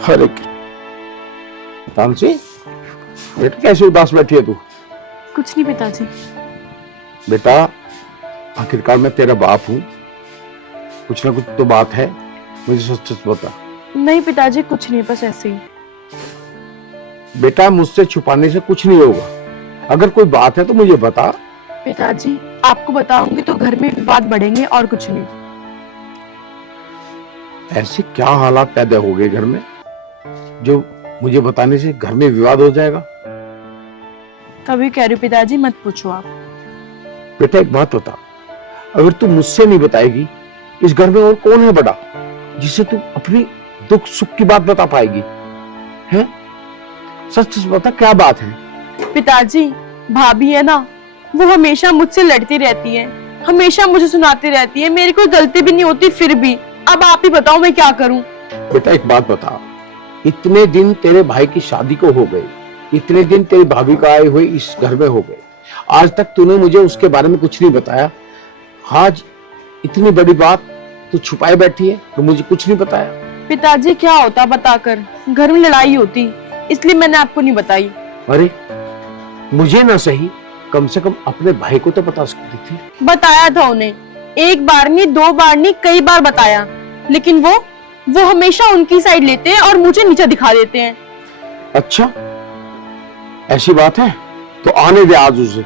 अरे तानसी, बेटा कैसे उदास बैठी है तू? कुछ नहीं पिताजी। बेटा आखिरकार मैं तेरा बाप हूं, कुछ ना कुछ तो बात है, मुझे सच सच बता। नहीं पिताजी, कुछ नहीं, बस ऐसे ही। बेटा मुझसे छुपाने से कुछ नहीं होगा, अगर कोई बात है तो मुझे बता। पिताजी आपको बताऊंगी तो घर में विवाद बढ़ेंगे और कुछ नहीं। ऐसे क्या हालात पैदा हो गए घर में जो मुझे बताने से घर में विवाद हो जाएगा? तभी कह रही हूँ पिताजी, मत पूछो आप। बेटा एक बात बता, अगर तू मुझसे नहीं बताएगी इस घर में और कौन है बड़ा जिसे तू अपनी दुख सुख की बात बता पाएगी? हैं? सच सच बता, क्या बात है? पिताजी भाभी है ना, वो हमेशा मुझसे लड़ती रहती है, हमेशा मुझे सुनाती रहती है, मेरी कोई गलती भी नहीं होती फिर भी। अब आप ही बताओ मैं क्या करूं? बेटा एक बात बता, इतने दिन तेरे भाई की शादी को हो गए, इतने दिन तेरी भाभी का आए हुए इस घर में हो गए, आज तक तूने मुझे उसके बारे में कुछ नहीं बताया। आज इतनी बड़ी बात तू छुपाए बैठी है तो मुझे कुछ नहीं बताया। पिताजी क्या होता बताकर, घर में लड़ाई होती, इसलिए मैंने आपको नहीं बताई। अरे मुझे ना सही, कम से कम अपने भाई को तो बता सकती थी। बताया था उन्हें, एक बार नहीं, दो बार नहीं, कई बार बताया, लेकिन वो हमेशा उनकी साइड लेते हैं और मुझे नीचे दिखा देते हैं। अच्छा ऐसी बात है तो आने दे आज उसे।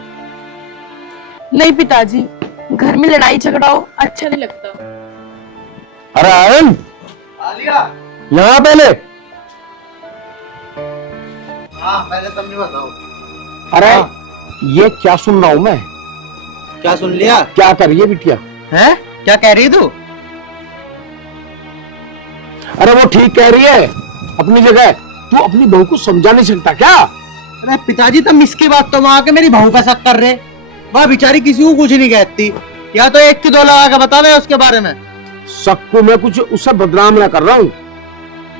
नहीं पिताजी, घर में लड़ाई झगड़ा हो अच्छा नहीं लगता। अरे आयन, यहाँ पहले। हाँ पहले तुम भी बताओ। अरे ये क्या सुन रहा हूँ मैं? क्या सुन लिया? क्या कर रही है बिटिया? हैं? क्या कह रही तू? अरे वो ठीक कह रही है अपनी जगह, तू अपनी बहू को समझा नहीं सकता क्या? अरे पिताजी तुम इसकी बात तो वहां के मेरी बहू का शक कर रहे, वह बेचारी किसी को कुछ नहीं कहती, या तो एक की दो लगा के बता दे उसके बारे में। शक को मैं कुछ उससे बदनाम ना कर रहा हूँ,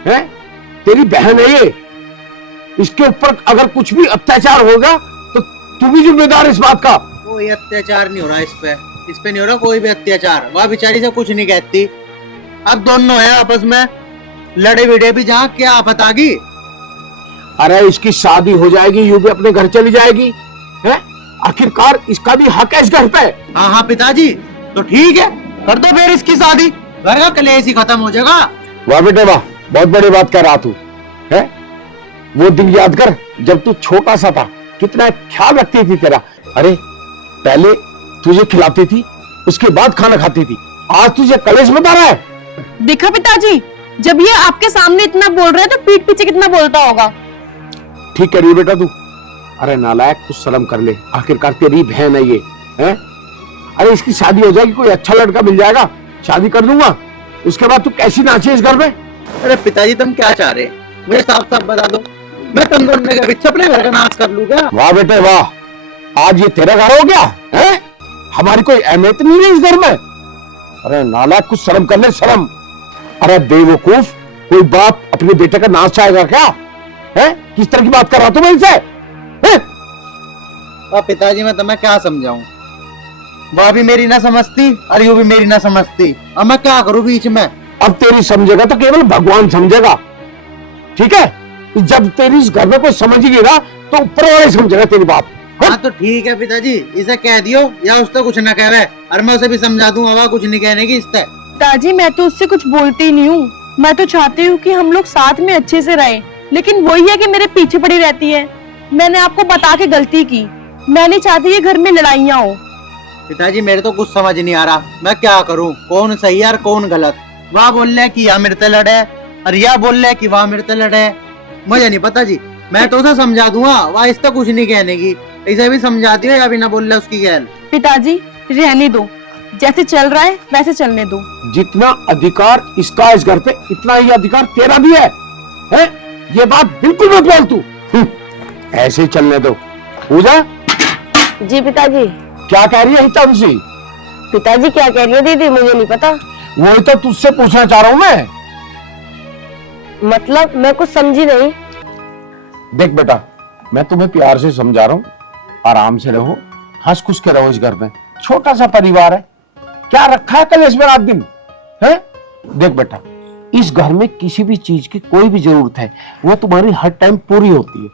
है तेरी बहन है ये, इसके ऊपर अगर कुछ भी अत्याचार होगा तो तू भी जिम्मेदार इस बात का। कोई अत्याचार नहीं हो रहा इस पे नहीं हो रहा कोई भी अत्याचार, वह बेचारी से कुछ नहीं कहती। अब दोनों है आपस में लड़े विड़े भी, जहाँ क्या बतागी। अरे इसकी शादी हो जाएगी, यूं भी अपने घर चली जाएगी, है आखिरकार इसका भी हक है इस घर पे। हाँ हाँ पिताजी तो ठीक है, कर दो फिर इसकी शादी, घर का कलेश ही खत्म हो जाएगा। वाह बेटे वाह, बहुत बड़ी बात कह रहा तू, है वो दिन याद कर जब तू छोटा सा था, कितना ख्याल रखती थी तेरा। अरे पहले तुझे खिलाती थी, उसके बाद खाना खाती थी, आज तुझे कलेश बता रहा है। देखा पिताजी, जब ये आपके सामने इतना बोल रहे हैं तो पीठ पीछे कितना बोलता होगा। ठीक कह रही है बेटा तू। अरे नालायक कुछ शर्म कर ले, आखिरकार तेरी बहन है ये, है? अरे इसकी शादी हो जाएगी, कोई अच्छा लड़का मिल जाएगा, शादी कर दूंगा, उसके बाद तू कैसी नाची इस घर में? अरे पिताजी तुम क्या चाह रहे, मुझे साफ साफ बता दो, मैं तुम दोनों के पीछे अपने घर का नाच कर लूंगा। वाह बेटे वाह, आज ये तेरा घर हो गया है? हमारी कोई अहमियत नहीं है इस घर में। अरे नालायक कुछ शर्म कर ले, शर्म। अरे बेवकूफ, कोई बाप अपने बेटे का नाच चाहेगा क्या? है किस तरह की बात कर रहा तू मेरे से? अब पिताजी मैं तुम्हें क्या समझाऊं, वह भी मेरी ना समझती और यू भी मेरी ना समझती, अब मैं क्या करूं बीच में? अब तेरी समझेगा तो केवल भगवान समझेगा, ठीक है? जब तेरी इस घर में कोई समझेगी ना तो ऊपर वाले समझेगा तेरी बात। हाँ तो ठीक है पिताजी, इसे कह दियो या उससे कुछ ना कह रहे, और मैं उसे भी समझा दूं, हवा कुछ नहीं कहने की इससे। पिताजी मैं तो उससे कुछ बोलती ही नहीं हूँ, मैं तो चाहती हूँ कि हम लोग साथ में अच्छे से रहें, लेकिन वही है कि मेरे पीछे पड़ी रहती है। मैंने आपको बता के गलती की, मैं नहीं चाहती कि घर में लड़ाइयाँ हो। पिताजी मेरे तो कुछ समझ नहीं आ रहा, मैं क्या करूं, कौन सही है और कौन गलत। वह बोल रहे कि यहाँ मेरे से लड़े और यह बोल रहे कि वहाँ मेरे से लड़े, मुझे नहीं पता जी। मैं तो उसे समझा दूंगा, वह इससे कुछ नहीं कहने की, इसे भी समझा दियो या भी ना बोल रहे उसकी गैल। पिताजी रहने दो, जैसे चल रहा है वैसे चलने दो। जितना अधिकार इसका इस घर पे, इतना ही अधिकार तेरा भी है? ये बात बिल्कुल मत बोल तू। ऐसे ही चलने दो। पूजा जी पिताजी। क्या कह रही है हितांशी? पिताजी क्या कह रही है दीदी, मुझे नहीं पता। वही तो तुझसे पूछना चाह रहा हूं मैं। मतलब मैं कुछ समझी नहीं। देख बेटा, मैं तुम्हें प्यार से समझा रहा हूँ, आराम से रहो, हंस खुश के रहो इस घर में, छोटा सा परिवार है, क्या रखा है कलेश में रात दिन, है? देख बेटा, इस घर में किसी भी चीज की कोई भी जरूरत है वो तुम्हारी हर टाइम पूरी होती है,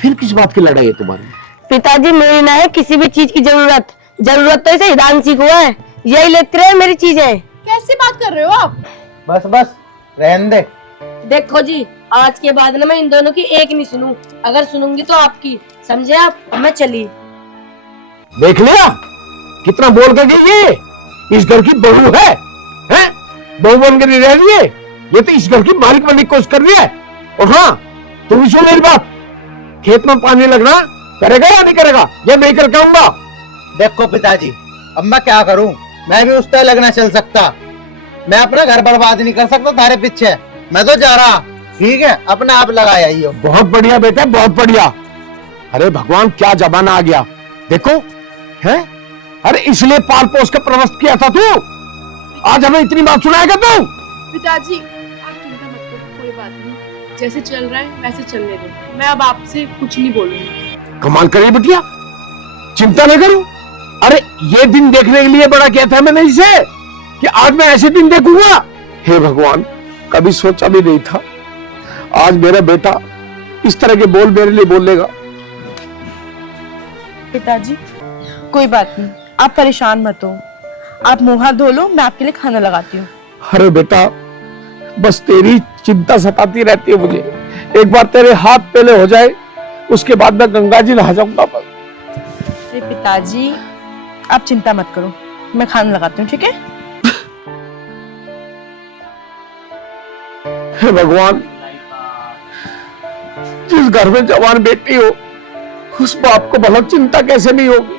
फिर किस बात की लड़ाई है तुम्हारी? पिताजी मेरी ना है किसी भी चीज की जरूरत, जरूरत तो इसे हिदांशी को है, यही लेते रहे मेरी चीजें। कैसी बात कर रहे हो आप? बस बस रहने दे। देखो जी, आज के बाद ना मैं इन दोनों की एक नहीं सुनूं, अगर सुनूंगी तो आपकी, समझे आप? मैं चली। देख लिया कितना बोल कर गई ये इस घर की बहू है, हैं? बहू बन कर नहीं रह रही है, ये तो इस घर की मालिक बनने की कोशिश कर रही है। और हाँ तुम भी सुन मेरी बात, खेत में पानी लगना करेगा या नहीं करेगा ये मैं करके आऊंगा। देखो पिताजी, अब मैं क्या करूं, मैं भी उस तरह लगना चल सकता, मैं अपना घर बर्बाद नहीं कर सकता तारे पीछे, मैं तो जा रहा। ठीक है, अपने आप लगाया ही हो। बहुत बढ़िया बेटा बहुत बढ़िया। अरे भगवान क्या जमाना आ गया देखो, है? अरे इसलिए पाल पोस के प्रवस्त किया था तू, आज हमें इतनी बात सुनाएगा तू? पिताजी आप चिंता मत करो, कोई बात नहीं, जैसे चल रहा है वैसे चलने दो, मैं अब आपसे कुछ नहीं बोलूंगी। कमाल करिए बिटिया, चिंता न करो। अरे ये दिन देखने के लिए बड़ा किया था मैंने इसे कि आज मैं ऐसे दिन देखूंगा। हे भगवान, कभी सोचा भी नहीं था आज मेरा बेटा इस तरह के बोल मेरे लिए बोलेगा। पिताजी कोई बात नहीं, आप परेशान मत हो, आप मुंह हाथ धो लो, मैं आपके लिए खाना लगाती हूँ। अरे बेटा बस तेरी चिंता सताती रहती है मुझे, एक बार तेरे हाथ पहले हो जाए उसके बाद मैं गंगा जी नहा जाऊंगा बस। अरे पिताजी आप चिंता मत करो, मैं खाना लगाती हूँ, ठीक है? हे भगवान, जिस घर में जवान बेटी हो उस बाप को भला चिंता कैसे नहीं होगी।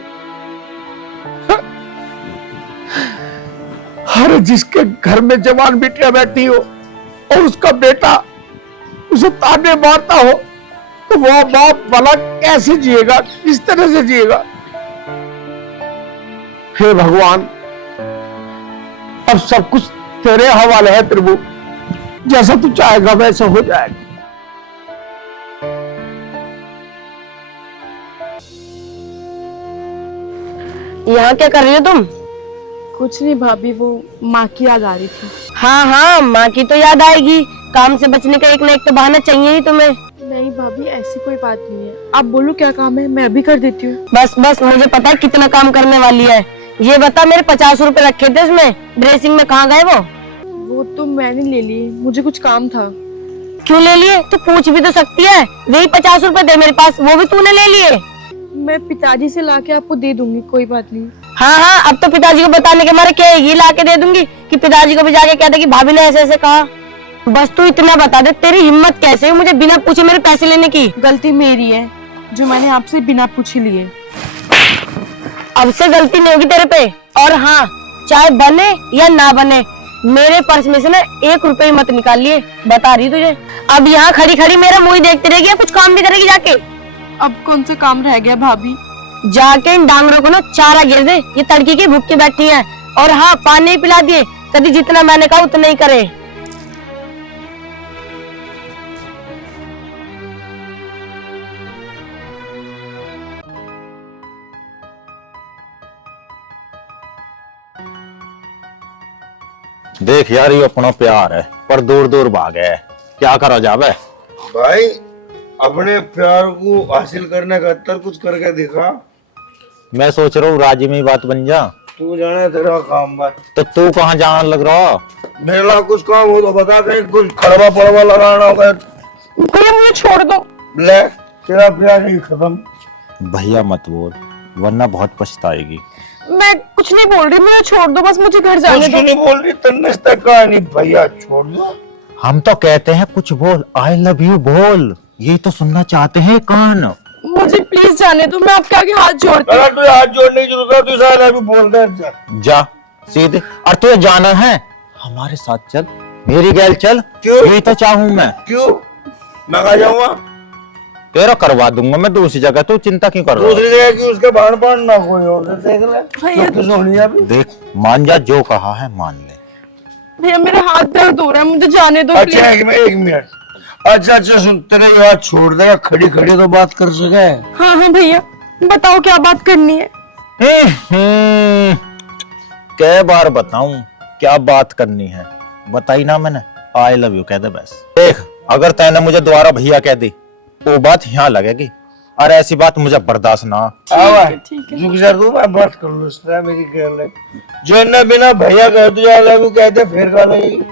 अरे जिसके घर में जवान बेटियां बैठी हो और उसका बेटा उसे ताने मारता हो तो वह बाप भला कैसे जिएगा, किस तरह से जिएगा। हे भगवान, अब सब कुछ तेरे हवाले है प्रभु, जैसा तू चाहेगा वैसा हो जाएगा। यहाँ क्या कर रही हो तुम? कुछ नहीं भाभी, वो माँ की याद आ रही थी। हाँ हाँ, माँ की तो याद आएगी, काम से बचने का एक ना एक तो बहाना चाहिए ही तुम्हें। नहीं भाभी ऐसी कोई बात नहीं है, आप बोलो क्या काम है, मैं अभी कर देती हूँ। बस बस, मुझे पता है कितना काम करने वाली है। ये बता, मेरे 50 रुपए रखे थे उसमें ड्रेसिंग में, कहाँ गए वो? तो मैंने ले लिए, मुझे कुछ काम था। क्यों ले लिए? तो पूछ भी तो सकती है, वही 50 रुपए थे मेरे पास, वो भी तूने ले लिए। मैं पिताजी से लाके आपको दे दूंगी, कोई बात नहीं। हाँ हाँ, अब तो पिताजी को बताने के मारे कहेगी ला के दे दूंगी कि पिताजी को भी जाके कहते कि भाभी ने ऐसे ऐसे कहा। बस तू इतना बता दे, तेरी हिम्मत कैसे हुई मुझे बिना पूछे मेरे पैसे लेने की? गलती मेरी है जो मैंने आपसे बिना पूछे लिए। अब से गलती नहीं होगी तेरे पे। और हाँ, चाहे बने या ना बने, मेरे पर्स में से ना 1 रुपए मत निकाल लिए, बता रही तुझे। अब यहाँ खड़ी खड़ी मेरा मुंह ही देखती रहेगी या कुछ काम भी करेगी जाके? अब कौन सा काम रह गया भाभी? जाके इन डांगरों को ना चारा गिर दे, ये तड़की की भूख के बैठी हैं। और हाँ, पानी पिला दिए, कभी जितना मैंने कहा उतना ही करे। देख यार, ये अपना प्यार है पर दूर दूर भाग है, क्या करा जावे? भाई अपने प्यार को हासिल करने का तर कुछ करके दिखा। मैं सोच रहा हूँ राजी में ही बात बन जा। तू जाने तेरा काम भाई, तो तू कहाँ जाने लग रहा? मेरा कुछ काम हो तो बता, कहीं कुछ खड़वा पड़वा लगाना होगा। भैया मुझे छोड़ दो। ले तेरा प्यार ही खत्म। भैया मत बोल वरना बहुत पछताएगी। मैं कुछ नहीं बोल रही, मुझे छोड़ दो, बस मुझे घर जाने कुछ दो। नहीं बोल रही, तन्ने तक कहानी भैया छोड़ दो। हम तो कहते हैं कुछ बोल, आई लव यू बोल, ये तो सुनना चाहते हैं कान। मुझे प्लीज जाने दो, मैं आपके आगे हाथ जोड़ती हूँ। अरे तू हाथ जोड़ने की जरूरत है, तू शायद अभी बोल दे जा। जा सीधे, और तुझे जाना है हमारे साथ चल, मेरी गैल चल। क्यों? यही तो चाहूं मैं। क्यों? मैं कहा जाऊंगा तेरा करवा दूंगा मैं दूसरी जगह, तू चिंता क्यों कर रहा दूसरी जगह की, उसके बाहर बाहर ना कोई और देख ले। भैया तो सोनिया भी देख, मान जा, जो कहा है मान ले। भैया मेरा हाथ दर्द हो रहा है, मुझे जाने दो अच्छा प्लीज। एक मिनट। अच्छा सुन, तेरे हाथ छोड़ देगा, खड़ी खड़ी तो बात कर सके। हाँ हाँ भैया बताओ क्या बात करनी है। कै बार बताऊं क्या बात करनी है, बताई ना मैंने। आई लव यू कह दे बस। देख अगर तैने मुझे दोबारा भैया कह दी वो बात यहाँ लगेगी, और ऐसी बात मुझे बर्दाश्त ना। रुक जा तू, मैं बात कर लूँ उससे, मेरी गर्ल है जो ना बिना भैया कह तुझे आई लव यू कहते फिर कहा लगेगी।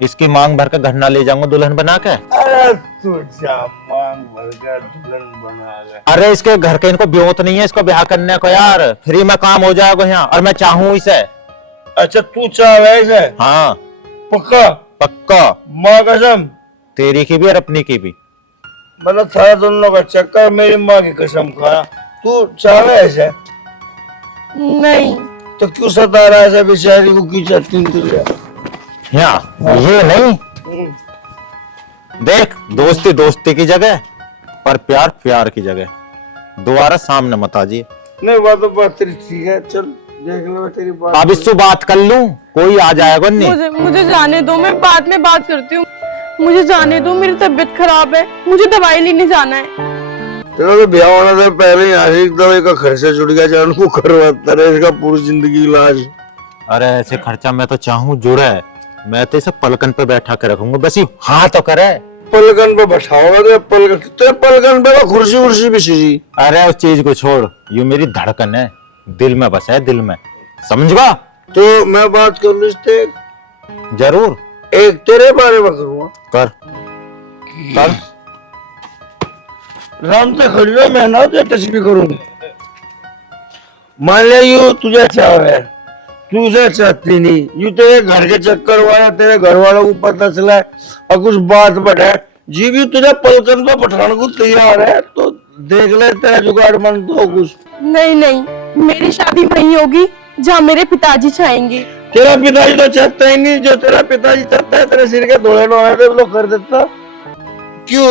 इसकी मांग भर के घर ना ले जाऊंगा दुल्हन बना के। अरे तू जा मांग भर के दुल्हन बना के। अरे इसके घर के इनको ब्योत नहीं है इसको ब्याह करने को यार, फ्री में काम हो जाएगा यहाँ, और मैं चाहूँ इसे। अच्छा तू चाह वैसे? हाँ पक्का? पक्का, माँ कसम? तेरी की भी और अपनी की भी। मतलब सारा दोनों का चक्कर, मेरी माँ की कसम खाया। तू चाहे ऐसे? नहीं। तो क्यों सता रहा है ऐसे बेचारी को, क्यों चाहती तुझे? यहाँ ये नहीं, देख दोस्ती दोस्ती की जगह और प्यार प्यार की जगह, दोबारा सामने मत आजिए। नहीं वो तो बात तेरी ठीक है, चल देख लो तेरी बात। अब इससे बात कर लूं, कोई आ जाएगा नहीं। मुझे जाने दो, मैं बाद में बात करती हूँ। मुझे जाने दो, मेरी तबीयत खराब है, मुझे दवाई लेने जाना है। तेरा तो ब्याह होने से पहले ही आशिक दवाई का खर्चा जुड़ गया, जान को करवाता रहे इसका पूरी जिंदगी इलाज। अरे ऐसे खर्चा मैं तो चाहूँ जुड़े, मैं तो इसे पलकन पे बैठा के रखूंगा, बस ये हाँ तो करे। पलकन पे बैठाओगे तो पलकन कितने पलकन पे कुर्सी उर्सी भी सीधी। अरे उस चीज को छोड़, यू मेरी धड़कन है, दिल में बस है, दिल में, समझवा? तो मैं बात कर लूँ इससे? जरूर एक तेरे बारे में करूँगा। कर कर। राम से खड़ी हो, मैं ना तुझे टच भी करूँगा। मान लिया यू तुझे चाहे, तुझे चाहती नहीं, यू तेरे घर के चक्कर वाला तेरे घर वालों को पता चला है और कुछ बात बढ़े, जी भी तुझे पलकन पे बैठाने को तैयार है, तो देख ले तेरा जुगाड़ मन तो कुछ। नहीं नहीं, मेरी शादी वहीं होगी जहाँ मेरे पिताजी चाहेंगे। तेरा पिताजी तो चाहता ही नहीं, जो तेरा पिताजी चाहता है तेरे सिर के धोले नोए थे लोग कर देता। क्यों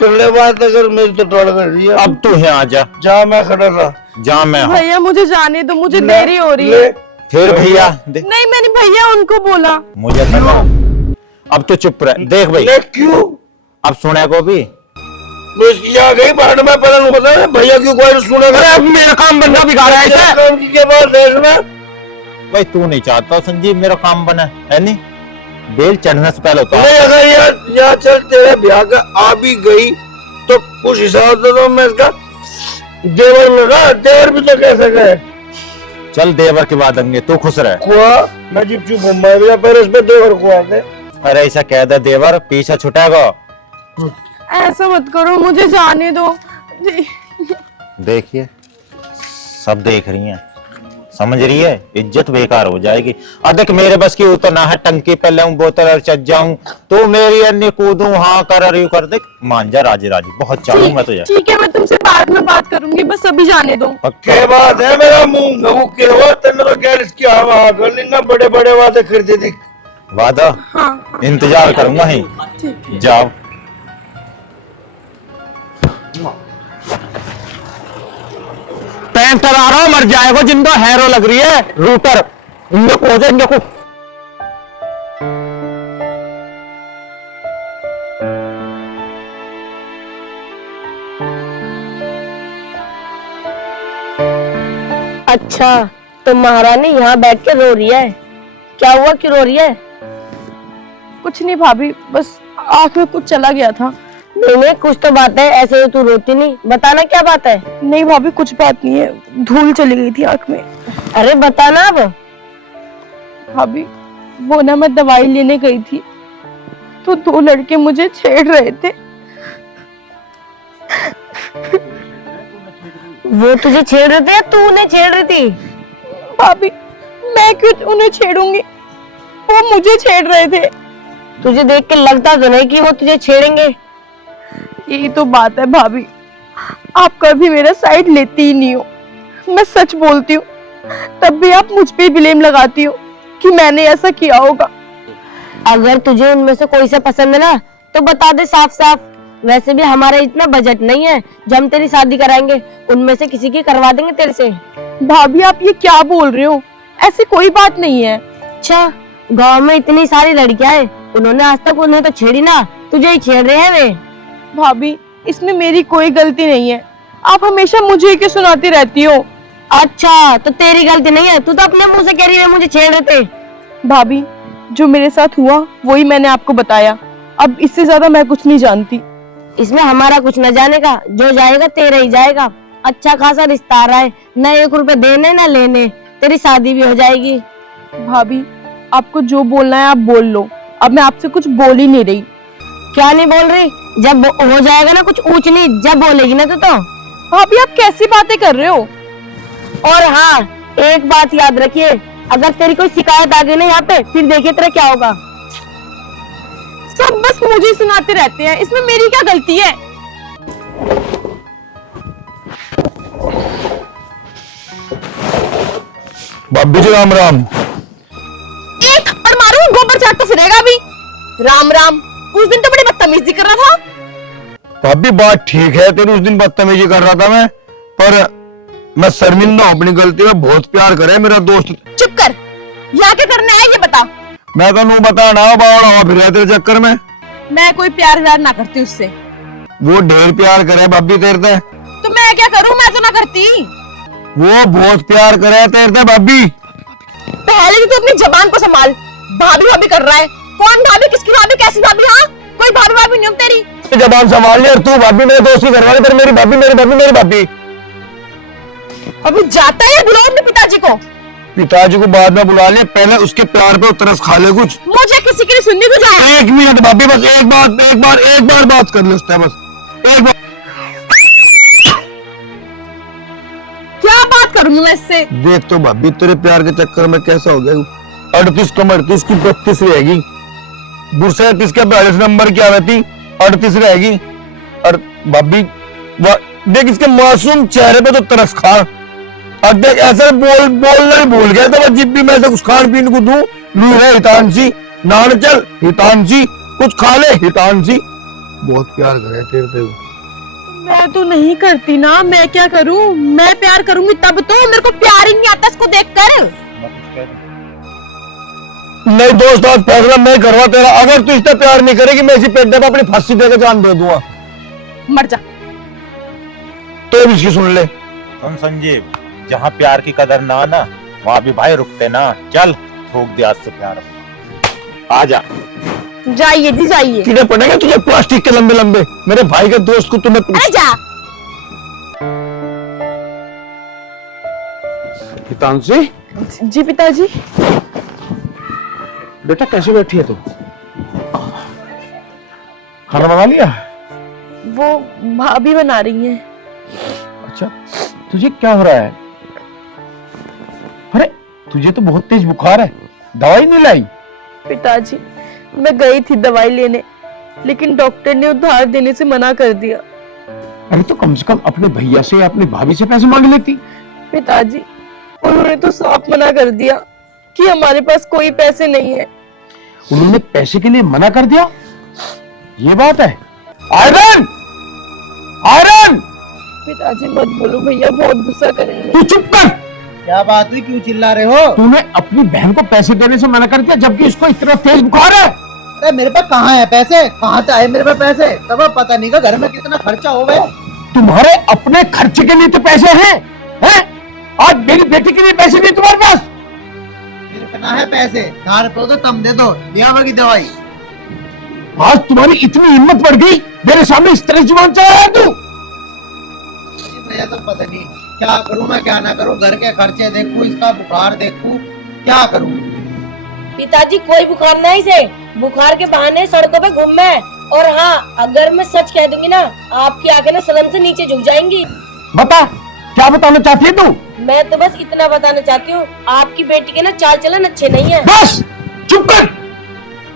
कर ले बात, अगर मेरी तो टोल कर रही है। अब तू यहाँ आ जा, जहाँ मैं खड़ा था जा मैं हूँ। भैया मुझे जाने दो, मुझे देरी हो रही है। फिर भैया देख, नहीं मैंने भैया उनको बोला। मुझे पता। अब तो चुप रह, देख भाई क्यों? अब सुने को भी तो इसकी आ गई बाहर में पहले बता भैया क्यों कोई सुनेगा? अब मेरा काम बनना बिगाड़ा है इसे। काम के बाद देश में भाई तू नहीं चाहता संजीव मेरा काम बना है नहीं, बेल चढ़ने से पहले होता। नहीं, अगर यहाँ चल तेरे ब्याह का आ भी गई तो कुछ हिसाब से तो मैं इसका देवर लगा, देवर भी तो कह सके। चल देवर के बाद अंगे तू खुश रह। कुआ मैं जिप चुप हूँ, पर इस पे देवर कुआ दे। अरे ऐसा कह दे देवर पीछे छुटेगा। ऐसा मत करो, मुझे जाने दो। देखिए सब देख रही हैं, समझ रही है, इज्जत बेकार हो जाएगी। अब देख मेरे बस की तो ना है, टंकी पे ले बोतल और चल जाऊं तो मेरी अन्य कूदूं हाँ कर यू कर, देख मान जा राजी राजी, बहुत चालू मैं तुझे। ठीक है, मैं तुमसे बाद में बात करूंगी, बस अभी जाने दो। क्या बात है, मेरा मुंह घबू के हुआ तेने तो क्या इसकी हवा कर ली ना, बड़े बड़े वादे कर दे देख। वादा? हाँ इंतजार करूंगा ही, जाओ। पैंतर आ रहा मर जाएगा, जिनको हैरो लग रही है रूटर, इनको पहुंचे इनको। अच्छा तो महारानी यहाँ बैठ के रो रही है, क्या हुआ क्यों रो रही है? कुछ नहीं भाभी, बस आँख में कुछ चला गया था। नहीं कुछ तो बात है, ऐसे तो तू रोती नहीं, बताना क्या बात है। नहीं भाभी कुछ बात नहीं है, धूल चली गई थी आँख में। अरे बताना अब। भाभी वो ना मैं दवाई लेने गई थी तो दो लड़के मुझे छेड़ रहे थे। वो तुझे छेड़ रहे थे या तू उन्हें छेड़ रही थी? भाभी मैं क्यों उन्हें छेड़ूंगी, वो मुझे छेड़ रहे थे। तुझे देख के लगता तो नहीं कि वो तुझे छेड़ेंगे। यही तो बात है भाभी, आप कभी मेरा साइड लेती ही नहीं हो। मैं सच बोलती हूँ तब भी आप मुझ पे ब्लेम लगाती हो कि मैंने ऐसा किया होगा। अगर तुझे उनमें से कोई से पसंद है ना तो बता दे साफ साफ, वैसे भी हमारा इतना बजट नहीं है जब हम तेरी शादी कराएंगे, उनमें से किसी की करवा देंगे तेरे से। भाभी आप ये क्या बोल रहे हो, ऐसी कोई बात नहीं है। अच्छा गांव में इतनी सारी लड़कियां हैं, उन्होंने आज तक उन्हें तो छेड़ी ना, तुझे ही छेड़ रहे हैं वे। भाभी इसमें मेरी कोई गलती नहीं है, आप हमेशा मुझे ही क्यों सुनाती रहती हो। अच्छा तो तेरी गलती नहीं है, तू तो अपने मुंह से कह रही है मुझे छेड़ रहे थे। भाभी जो मेरे साथ हुआ वही मैंने आपको बताया। अब इससे ज्यादा मैं कुछ नहीं जानती। इसमें हमारा कुछ न जाने का, जो जाएगा तेरा ही जाएगा। अच्छा खासा रिश्ता आ रहा है, न 1 रुपए देने न लेने, तेरी शादी भी हो जाएगी। भाभी आपको जो बोलना है आप बोल लो, अब मैं आपसे कुछ बोल ही नहीं रही। क्या नहीं बोल रही? जब हो जाएगा ना कुछ ऊंच नीच, जब बोलेगी ना तो। भाभी आप कैसी बातें कर रहे हो? और हाँ, एक बात याद रखिए, अगर तेरी कोई शिकायत आ गई ना यहाँ पे, फिर देखिए तेरा क्या होगा। सब बस मुझे सुनाते रहते हैं, इसमें मेरी क्या गलती है? भाभी जी राम राम। एक थप्पड़ मारूं गोबर चाट तो फिरेगा भी। राम राम। उस दिन तो बड़ी बदतमीजी कर रहा था। भाभी बात ठीक है, तेरी उस दिन बदतमीजी कर रहा था मैं, पर मैं शर्मिंदा हूं अपनी गलती में। बहुत प्यार करे मेरा दोस्त। चुप कर, यहाँ क्या करने आया ये बता। मैं तो नू बताना बावड़ा फिर तेरे चक्कर में। मैं कोई प्यार व्यार ना करती उससे। वो ढेर प्यार करे भाभी तेरे से। तो मैं क्या करूं, मैं तो ना करती। वो बहुत प्यार करे तेरे से भाभी। पहले तो अपनी जबान को संभाल। भाभी भाभी कर रहा है। कौन भाभी, किसकी भाभी, कैसी भाभी? हाँ, कोई भाभी भाभी नहीं हूं तेरी। जबान संभाल ले। और तू भाभी मेरे दोस्त की घरवाली, पर मेरी भाभी मेरी भाभी मेरी भाभी। अभी जाता है, बुलाओ अपने पिताजी को। पिताजी को बाद में बुला ले, पहले उसके प्यार पे तरस खा ले कुछ। मुझे किसी की नहीं सुननी तो जा। 1 मिनट भाभी, बस एक बार बात कर ले उससे, बस एक बार। क्या बात करूंगी मैं इससे? देख तो भाभी तेरे प्यार के चक्कर में कैसा हो गया। 38 कम 38 की 32 रहेगी। दूसरे 30 के 42 नंबर की आती 38 रहेगी। और भाभी देख इसके मासूम चेहरे पे तो तरस खा। अब देख ऐसा बोलना ही भूल गया तो जिब भी मैं ऐसा कुछ खान पीने को दूं, लू रे हितांशी नान चल, हितांशी कुछ खा ले, हितांशी बहुत प्यार करे तेरे से। मैं तो नहीं करती ना, मैं क्या करूं? मैं प्यार करूंगी तब तो। मेरे को प्यार ही नहीं आता इसको देखकर। नहीं दोस्त, आज फैसला मैं करवा तेरा। अगर तू इससे प्यार नहीं करेगी, मैं इसी पेट पे अपनी फांसी देकर जान दे दूंगा। मर जा। तो भी इसकी सुन ले। सुन संजीव, जहाँ प्यार की कदर ना ना, वहाँ भी भाई रुकते ना। चल ठोक दे आज से प्यार। आजा। जाइए जी जाइए। कीड़े पड़ेंगे तुझे प्लास्टिक के लंबे लंबे। मेरे भाई के दोस्त को तुम्हें अरे जा। हितांशी, जी पिताजी। बेटा कैसे बैठी है तुम? खाना बना लिया? वो भाभी बना रही हैं। अच्छा, तुझे क्या हो रहा है? अरे तुझे तो बहुत तेज बुखार है, दवाई नहीं लाई? पिताजी मैं गई थी दवाई लेने, लेकिन डॉक्टर ने उधार देने से मना कर दिया। अरे तो कम से कम अपने भैया से या अपनी भाभी से पैसे मांग लेती। पिताजी उन्होंने तो साफ मना कर दिया कि हमारे पास कोई पैसे नहीं है। उन्होंने पैसे के लिए मना कर दिया? ये बात है? आयरन! आयरन! पिताजी मत बोलो, भैया बहुत गुस्सा करेंगे। तू चुप कर। क्या बात हुई, क्यों चिल्ला रहे हो? तूने अपनी बहन को पैसे देने से मना कर दिया, जबकि इसको इतना तेज बुखार है। अरे मेरे पास कहाँ है पैसे? कहाँ से आए मेरे पास पैसे? तब पता नहीं का घर में कितना खर्चा हो गया। तुम्हारे अपने खर्चे के लिए तो पैसे हैं, हैं? आज मेरी बेटी के लिए पैसे नहीं तुम्हारे पास? मेरे पे ना है पैसे, धार पे तो तुम दे दो, लिया की दवाई। आज तुम्हारी इतनी हिम्मत बढ़ गई, मेरे सामने इस तरह जुबान चला रहा है तू? मुझे तो पता नहीं क्या करूं मैं क्या ना करूं। घर के खर्चे देखूं, इसका बुखार देखूं, क्या करूं? पिताजी कोई बुखार नहीं से, बुखार के बहाने सड़कों पे घूम मैं। और हाँ, अगर मैं सच कह दूंगी ना, आपकी आंखें ना सदम से नीचे झुक जाएंगी। बता, क्या बताना चाहती है तू? मैं तो बस इतना बताना चाहती हूँ, आपकी बेटी के ना चाल चलन अच्छे नहीं है। बस चुप कर।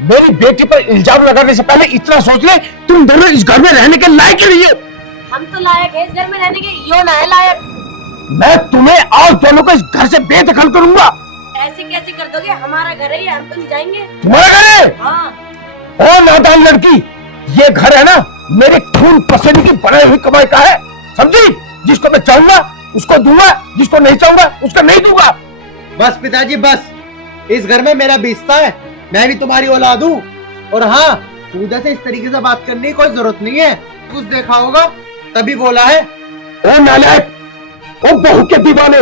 मेरी बेटी पर इल्जाम लगाने से पहले इतना सोच ले, तुम दोनों इस घर में रहने के लायक ही नहीं हो। हम तो लायक है इस घर में रहने के, यो ना है लायक। मैं तुम्हें आज दोनों को इस घर से बेदखल करूंगा। ऐसे कैसे कर दोगे? हमारा घर है ये, हम तो नहीं जाएंगे। तुम्हारा घर है? हाँ। ओ नादान लड़की, ये घर है ना मेरे खून पसीने की बनाई हुई कमाई का है, समझी? जिसको मैं चाहूंगा उसको दूंगा, जिसको नहीं चाहूंगा उसको नहीं दूंगा। बस पिताजी बस, इस घर में मेरा भी हिस्सा है, मैं भी तुम्हारी औलाद हूँ। और हाँ, पूजा से इस तरीके से बात करने की कोई जरूरत नहीं है। कुछ देखा होगा तभी बोला है। ओ नालायक, ओ बहू के दीवाने,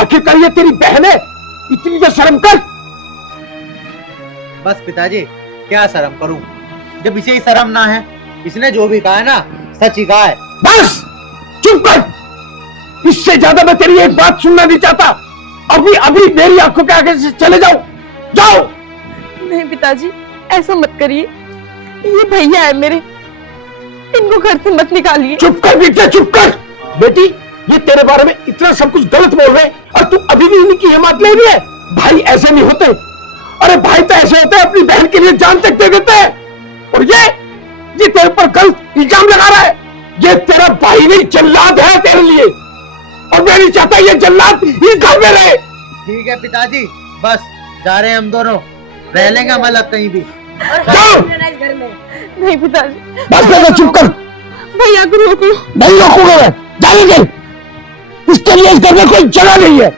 आखिरकार ये तेरी बहन है, इतनी तो शर्म कर। बस पिताजी क्या शर्म करूं, जब इसे ही शर्म ना है। इसने जो भी कहा है ना सच ही कहा है। बस चुप कर, इससे ज्यादा मैं तेरी एक बात सुनना नहीं चाहता। अभी अभी मेरी आंखों के आगे से चले जाओ, जाओ। नहीं पिताजी, ऐसा मत करिए, ये भैया है मेरे, इनको घर से मत निकालिए। चुप कर बेटा, चुप कर। बेटी, ये तेरे बारे में इतना सब कुछ गलत बोल रहे हैं और तू अभी भी इनकी हिम्मत ले रही है। भाई ऐसे नहीं होते, अरे भाई तो ऐसे होते हैं, अपनी बहन के लिए जान तक दे देते हैं। और ये तेरे पर गलत इल्जाम लगा रहा है। ये तेरा भाई नहीं, जल्लाद है तेरे लिए, और मैं नहीं चाहता ये जल्लाद इस घर में रहे। ठीक है पिताजी, बस जा रहे हैं हम दोनों, रह लेंगे हम अलग कहीं भी। जाओ। घर में नहीं पिताजी, बस बेटा चुप कर। भैया को रोको। नहीं रोकूंगा मैं, जाने दे। इसके लिए इस घर में कोई जगह नहीं है।